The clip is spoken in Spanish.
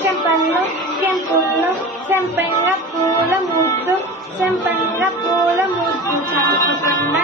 sempanno sempanno sempanno sempanno sempanno sempanno sempanno sempanno